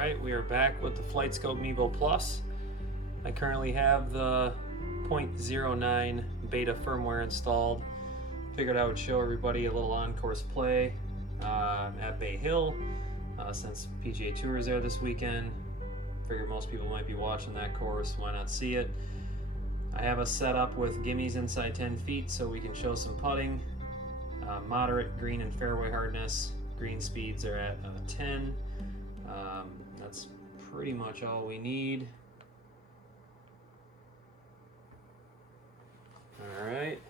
Alright, we are back with the Flightscope Mevo Plus. I currently have the 0.09 beta firmware installed. Figured I would show everybody a little on-course play at Bay Hill since PGA Tour is there this weekend. Figured most people might be watching that course, why not see it? I have us set up with gimmies inside 10 feet so we can show some putting. Moderate green and fairway hardness. Green speeds are at 10. That's pretty much all we need. Alright,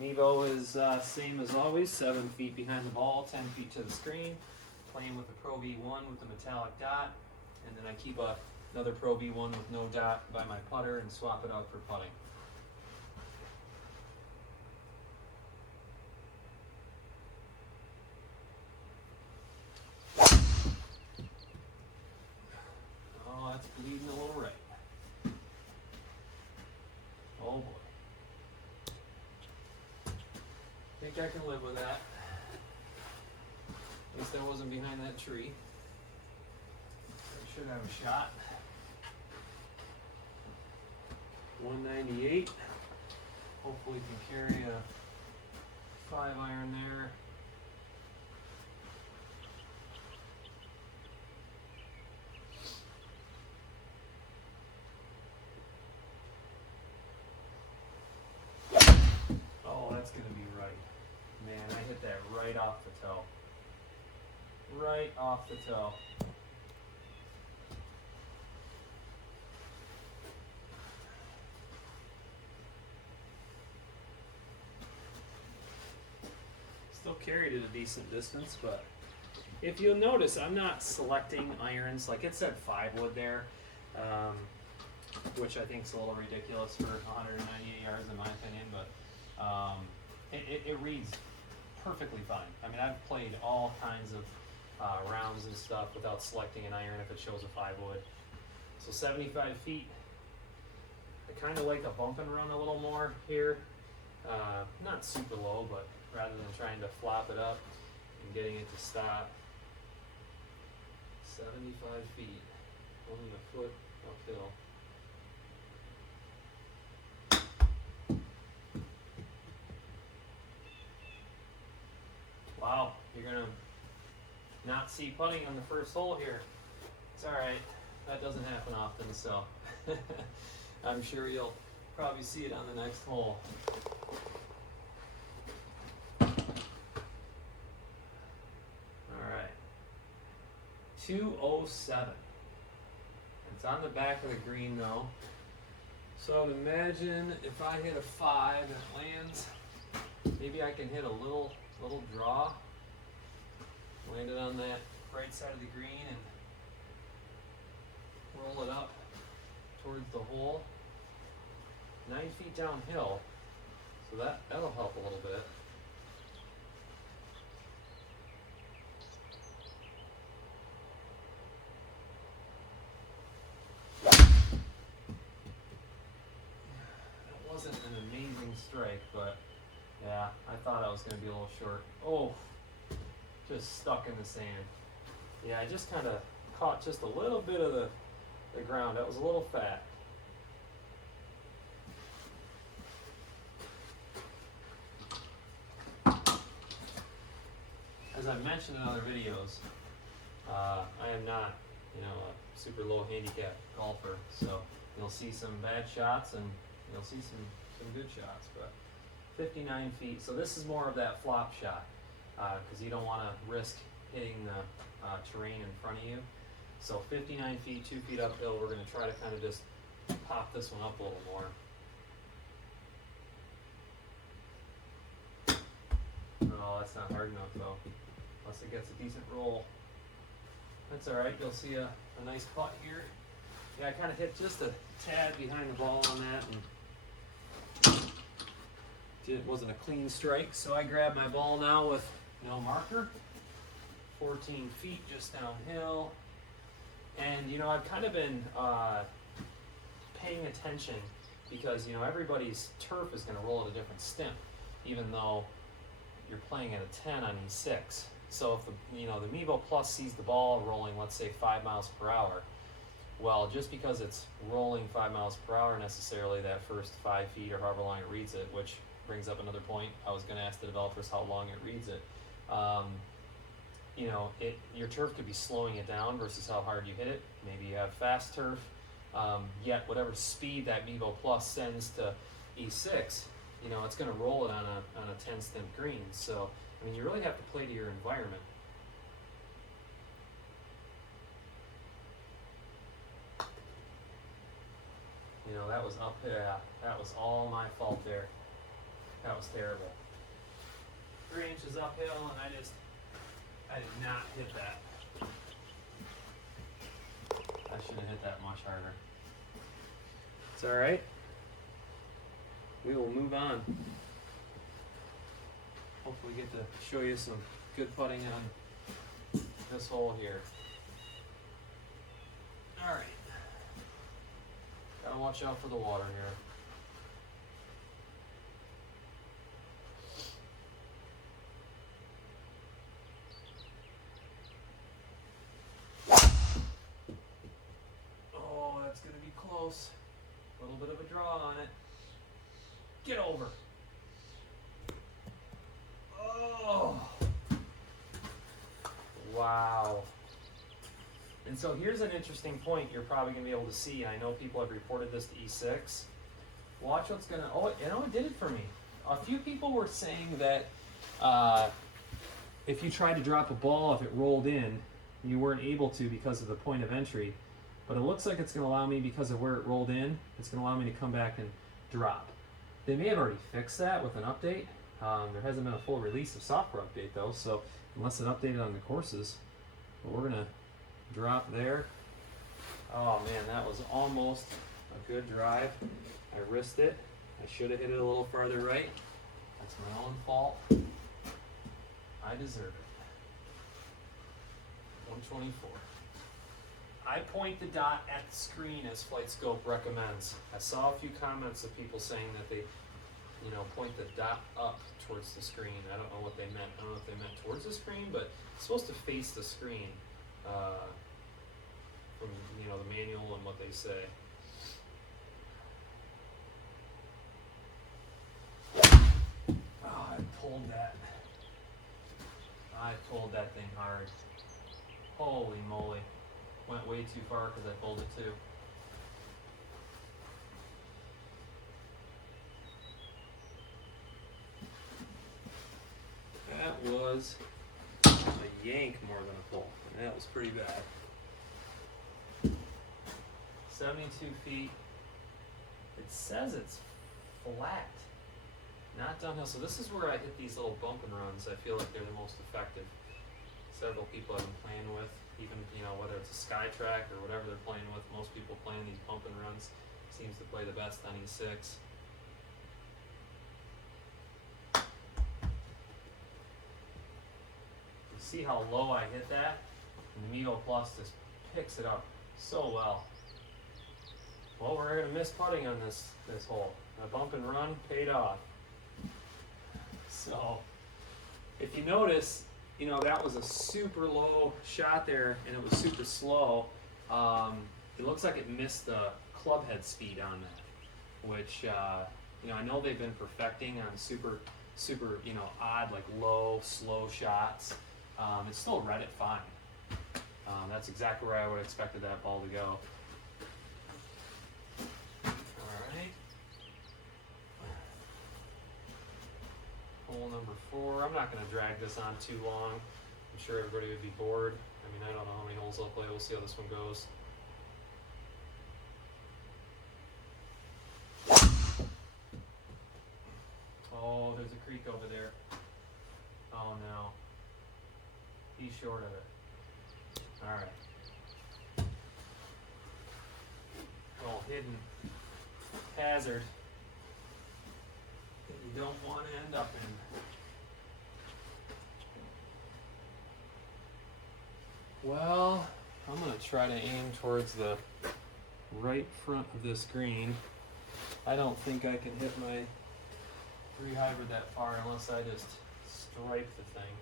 Mevo is same as always, 7 feet behind the ball, 10 feet to the screen. Playing with the Pro V1 with the metallic dot, and then I keep another Pro V1 with no dot by my putter and swap it out for putting. Oh, that's bleeding a little right. Oh boy. Think I can live with that. At least I wasn't behind that tree. I should have a shot. 198. Hopefully can carry a 5-iron there. Oh, that's gonna be right. Man, I hit that right off the toe. Right off the toe. Still carried it a decent distance, but if you'll notice, I'm not selecting irons. Like it said 5 wood there, which I think is a little ridiculous for 198 yards in my opinion, but it reads perfectly fine. I mean, I've played all kinds of rounds and stuff without selecting an iron if it shows a 5 wood. So 75 feet. I kind of like a bump and run a little more here. Not super low, but rather than trying to flop it up and getting it to stop. 75 feet, only a foot uphill. Wow, you're gonna not see putting on the first hole here. It's alright, that doesn't happen often, so I'm sure you'll probably see it on the next hole. Alright, 207. It's on the back of the green though. So I'd imagine if I hit a 5 and it lands, maybe I can hit a little draw, land it on that right side of the green and roll it up towards the hole. 9 feet downhill, so that'll help a little bit. That wasn't an amazing strike, but yeah, I thought I was going to be a little short. Oh, just stuck in the sand. Yeah, I just kind of caught just a little bit of the ground. That was a little fat. As I've mentioned in other videos, I am not, a super low handicap golfer. So you'll see some bad shots and you'll see some good shots, but 59 feet, so this is more of that flop shot because you don't want to risk hitting the terrain in front of you. So 59 feet, 2 feet uphill, we're going to try to kind of just pop this one up a little more. Oh, that's not hard enough though, unless it gets a decent roll. That's alright, you'll see a nice putt here. Yeah, I kind of hit just a tad behind the ball on that, and it wasn't a clean strike, so I grab my ball now with no marker. 14 feet just downhill. And I've kind of been paying attention because everybody's turf is going to roll at a different stimp, even though you're playing at a 10 on E6. So if the Mevo Plus sees the ball rolling, let's say 5 miles per hour, well, just because it's rolling 5 miles per hour necessarily that first 5 feet or however long it reads it, which brings up another point. I was going to ask the developers how long it reads it. Your turf could be slowing it down versus how hard you hit it. Maybe you have fast turf, yet whatever speed that Mevo Plus sends to E6, it's going to roll it on a 10 stem green. So, you really have to play to your environment. That was up there. That was all my fault there. That was terrible. 3 inches uphill, and I did not hit that. I should have hit that much harder. It's all right. We will move on. Hopefully get to show you some good putting on this hole here. All right. Gotta watch out for the water here. Oh, that's gonna be close. A little bit of a draw on it. Get over. Oh. Wow. And so here's an interesting point you're probably going to be able to see. I know people have reported this to E6. Watch what's going to... Oh, it did it for me. A few people were saying that if you tried to drop a ball, if it rolled in, you weren't able to because of the point of entry. But it looks like it's going to allow me, because of where it rolled in, it's going to allow me to come back and drop. They may have already fixed that with an update. There hasn't been a full release of software update though, so unless it updated on the courses. But we're going to drop there. Oh man, that was almost a good drive. I risked it. I should have hit it a little farther right. That's my own fault. I deserve it. 124. I point the dot at the screen as Flightscope recommends. I saw a few comments of people saying that they, point the dot up towards the screen. I don't know what they meant. I don't know if they meant towards the screen, but it's supposed to face the screen from the manual and what they say. Oh, I pulled that. I pulled that thing hard. Holy moly. Went way too far because I pulled it too. That was a yank more than a pull. And that was pretty bad. 72 feet. It says it's flat, not downhill. So this is where I hit these little bump and runs. I feel like they're the most effective. Several people I've been playing with, even whether it's a sky track or whatever they're playing with, most people playing these bump and runs seems to play the best on E6. You see how low I hit that? And the Mevo Plus just picks it up so well. Well, we're going to miss putting on this hole. A bump and run paid off. So, if you notice, that was a super low shot there, and it was super slow. It looks like it missed the club head speed on that, which, I know they've been perfecting on super, odd, like low, slow shots. It still read it fine. That's exactly where I would have expected that ball to go. Hole number 4. I'm not going to drag this on too long. I'm sure everybody would be bored. I don't know how many holes I'll play. We'll see how this one goes. Oh, there's a creek over there. Oh no. He's short of it. Alright. Little hidden hazard that you don't want to end up in. Well, I'm going to try to aim towards the right front of this green. I don't think I can hit my 3 hybrid that far unless I just stripe the thing.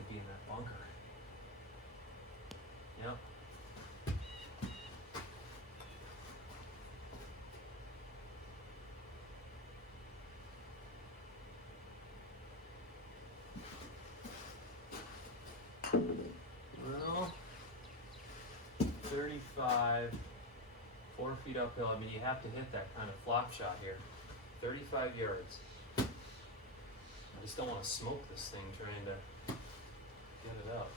could be in that bunker. Yep. Well, 35, 4 feet uphill. I mean, you have to hit that kind of flop shot here. 35 yards. I just don't want to smoke this thing trying to get it up.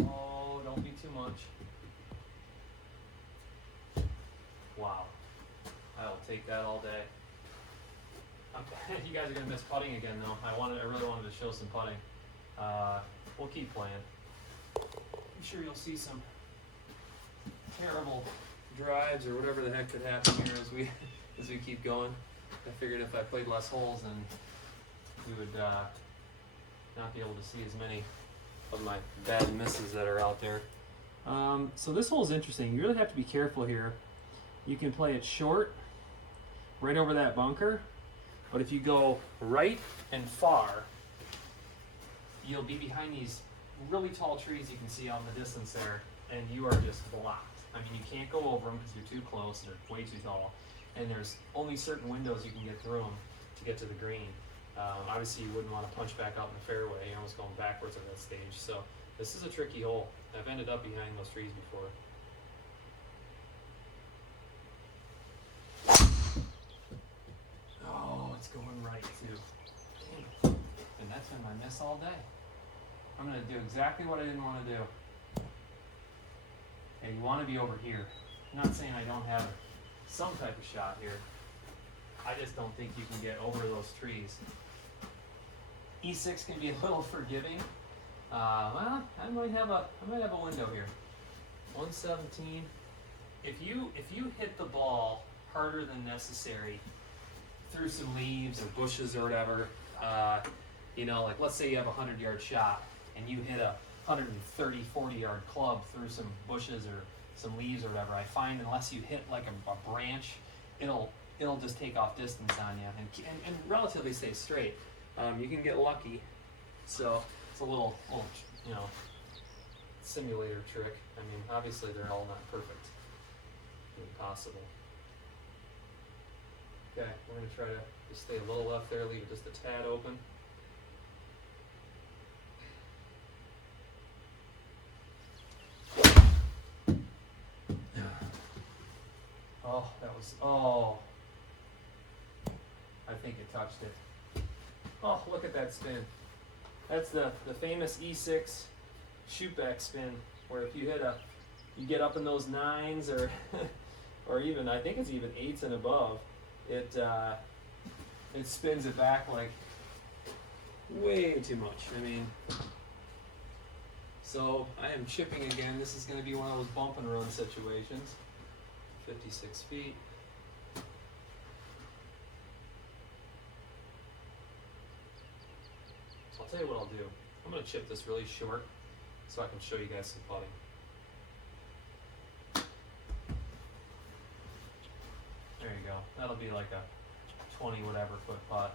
Oh, don't be too much. Wow. I'll take that all day. You guys are gonna miss putting again, though. I really wanted to show some putting. We'll keep playing. I'm sure you'll see some terrible drives or whatever the heck could happen here as we keep going. I figured if I played less holes, then we would not be able to see as many of my bad misses that are out there. So this hole is interesting. You really have to be careful here. You can play it short, right over that bunker, but if you go right and far, you'll be behind these really tall trees you can see out in the distance there, and you are just blocked. I mean, you can't go over them because you're too close, they're way too tall, and there's only certain windows you can get through them to get to the green. Obviously, you wouldn't want to punch back out in the fairway. You're almost going backwards at that stage. So this is a tricky hole. I've ended up behind those trees before. Oh, it's going right too. Damn. And that's been my miss all day. I'm going to do exactly what I didn't want to do. Okay, you want to be over here. I'm not saying I don't have some type of shot here. I just don't think you can get over those trees. E6 can be a little forgiving. Well, I might have a window here. 117. If you hit the ball harder than necessary through some leaves or bushes or whatever, you know, like let's say you have a 100-yard shot and you hit a 130, 40-yard club through some bushes or some leaves or whatever, I find unless you hit like a branch, it'll just take off distance on you and relatively stay straight. You can get lucky, so it's a little you know, simulator trick. I mean, obviously they're all not perfect, impossible. Okay, we're gonna try to just stay a little left there, leave it just a tad open. Oh, that was, oh, I think it touched it. Oh, look at that spin. That's the famous E6 shoot back spin, where if you you get up in those 9s or or even, I think it's even 8s and above, it spins it back like way too much. I mean, so I am chipping again. This is going to be one of those bump and run situations. 56 feet. I'll tell you what I'll do. I'm going to chip this really short so I can show you guys some putting. There you go. That'll be like a 20 whatever foot putt.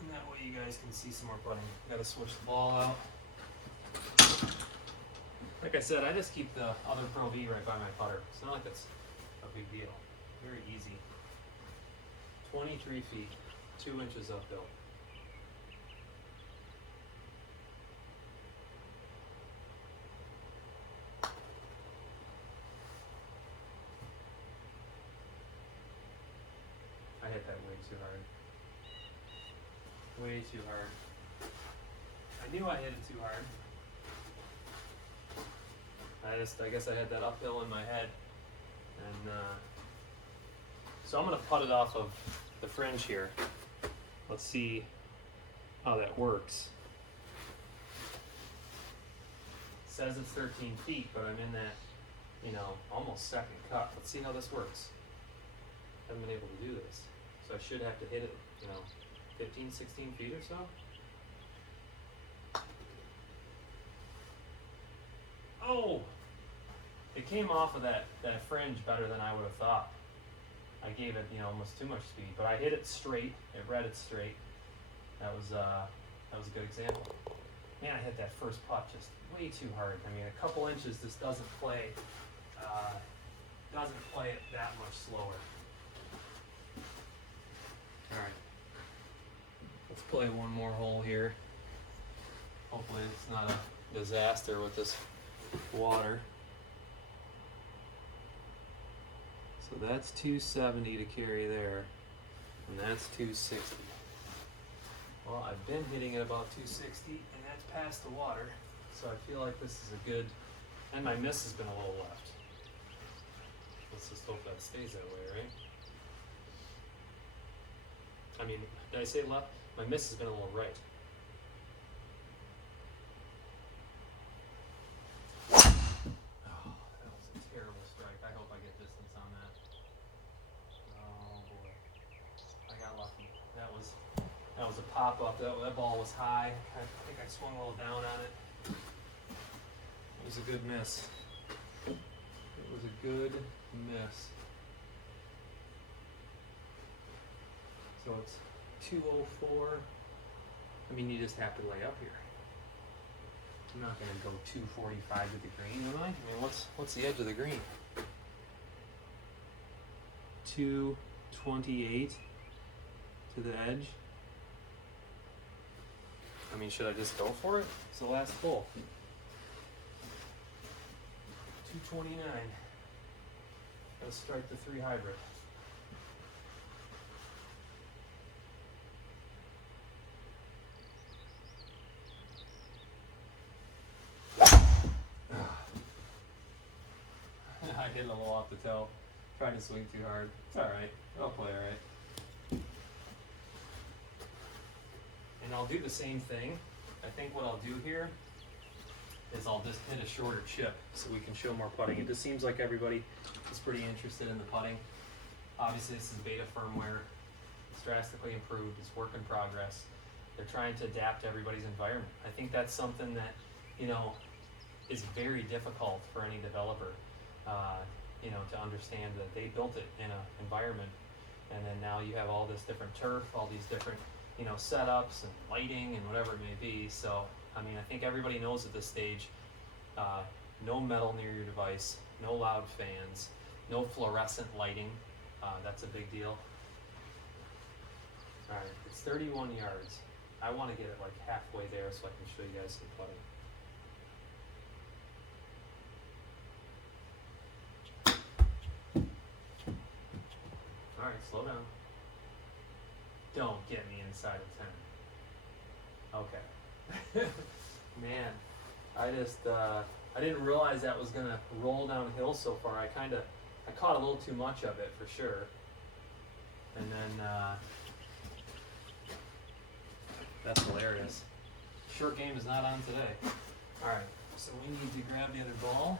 And that way you guys can see some more putting. Got to switch the ball out. Like I said, I just keep the other Pro V right by my putter. It's not like it's a big deal. Very easy. 23 feet, 2 inches uphill. I hit that way too hard. Way too hard. I knew I hit it too hard. I guess I had that uphill in my head, and so I'm going to putt it off of the fringe here. Let's see how that works. It says it's 13 feet, but I'm in that, you know, almost second cut. Let's see how this works. Haven't been able to do this, so I should have to hit it, you know, 15, 16 feet or so. Oh! It came off of that fringe better than I would have thought. I gave it, you know, almost too much speed, but I hit it straight. It read it straight. That was a good example. Man, I hit that first putt just way too hard. I mean, a couple inches. This doesn't play it that much slower. All right, let's play one more hole here. Hopefully, it's not a disaster with this water. So that's 270 to carry there, and that's 260. Well, I've been hitting it about 260, and that's past the water, so I feel like this is a good, and my miss has been a little left. Let's just hope that stays that way, right? I mean, did I say left? My miss has been a little right. Oh, that was a terrible strike. I hope I get distance on that. Oh boy, I got lucky. That was a pop up. That ball was high. I think I swung a little down on it. It was a good miss. It was a good miss. So it's 204. I mean, you just have to lay up here. I'm not going to go 245 to the green, am I? I mean, what's the edge of the green? 228 to the edge. I mean, should I just go for it? It's the last hole. 229. Let's strike the 3 hybrid. I hit it a little off the toe. Trying to swing too hard. It's alright. I'll play alright. And I'll do the same thing. I think what I'll do here is I'll just hit a shorter chip so we can show more putting. It just seems like everybody is pretty interested in the putting. Obviously this is beta firmware. It's drastically improved. It's work in progress. They're trying to adapt to everybody's environment. I think that's something that, you know, is very difficult for any developer, you know, to understand that they built it in an environment, and then now you have all this different turf, all these different, you know, setups and lighting and whatever it may be. So, I mean, I think everybody knows at this stage, no metal near your device, no loud fans, no fluorescent lighting. That's a big deal. All right, it's 31 yards. I want to get it like halfway there so I can show you guys some putting. All right, slow down. Don't get me inside of 10. Okay. Man, I didn't realize that was gonna roll downhill so far. I caught a little too much of it for sure. And then, that's hilarious. Short game is not on today. All right, so we need to grab the other ball.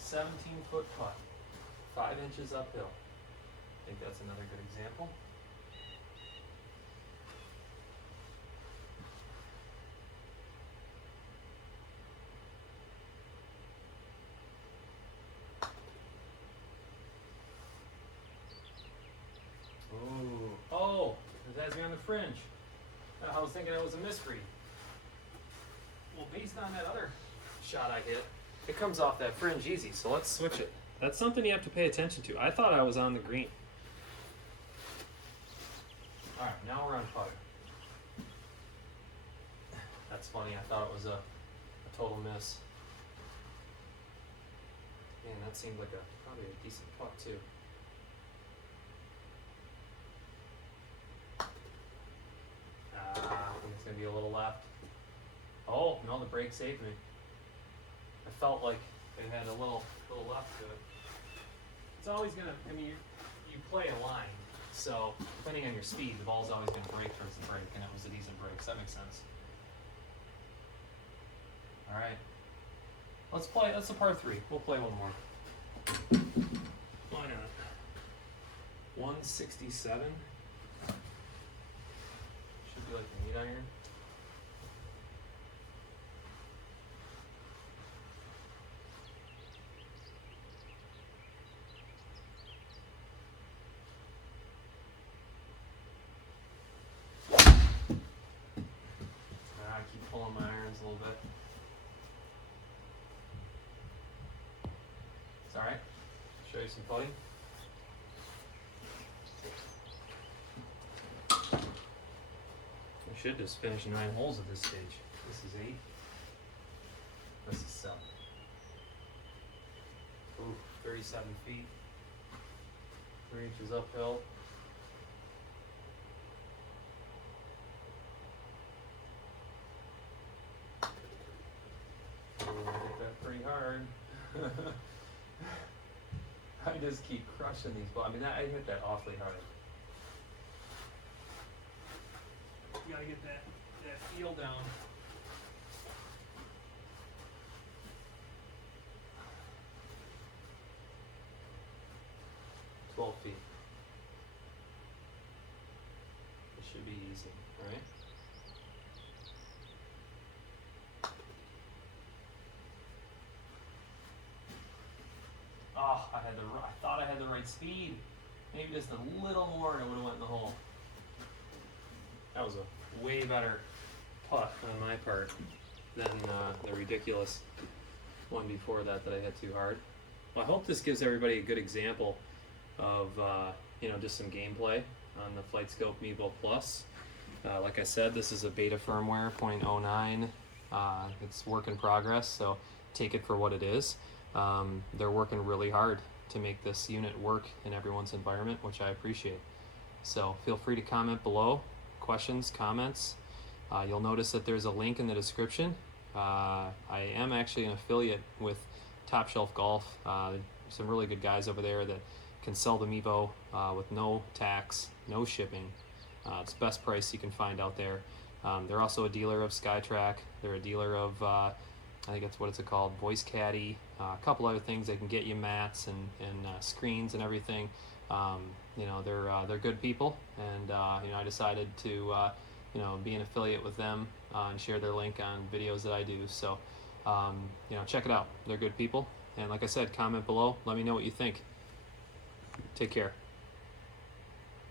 17-foot putt, 5 inches uphill. I think that's another good example. Oh, it has me on the fringe. I was thinking it was a misread. Well, based on that other shot I hit, it comes off that fringe easy, so let's switch it. That's something you have to pay attention to. I thought I was on the green. All right, now we're on putter. That's funny, I thought it was a total miss. Man, that seemed like probably a decent putt too. I think it's gonna be a little left. Oh, no, the brake saved me. I felt like it had a little left to it. It's always gonna, I mean, you play a line, so depending on your speed, the ball's always gonna break towards the brake, and it was a decent break, so that makes sense. All right, that's a par 3. We'll play one more. Why not? 167. Should be like the 8 iron. show you some putting. I should just finish 9 holes at this stage. This is 8. This is 7. Ooh, 37 feet. 3 inches uphill. Ooh, I hit that pretty hard. I just keep crushing these balls. I mean, I hit that awfully hard. You gotta get that feel down. 12 feet. It should be easy, right? Oh, I thought I had the right speed. Maybe just a little more and I would have went in the hole. That was a way better putt on my part than the ridiculous one before that I hit too hard. Well, I hope this gives everybody a good example of just some gameplay on the Flightscope Mevo Plus. Like I said, this is a beta firmware 0.09. It's work in progress, so take it for what it is. They're working really hard to make this unit work in everyone's environment, which I appreciate. So feel free to comment below, questions, comments. You'll notice that there's a link in the description. I am actually an affiliate with Top Shelf Golf. Some really good guys over there that can sell the Mevo with no tax, no shipping. It's the best price you can find out there. They're also a dealer of SkyTrack. They're a dealer of, I think that's what it's called, Voice Caddy. A couple other things. They can get you mats and screens and everything. They're good people, and I decided to be an affiliate with them and share their link on videos that I do. So check it out. They're good people, and like I said, comment below. Let me know what you think. Take care.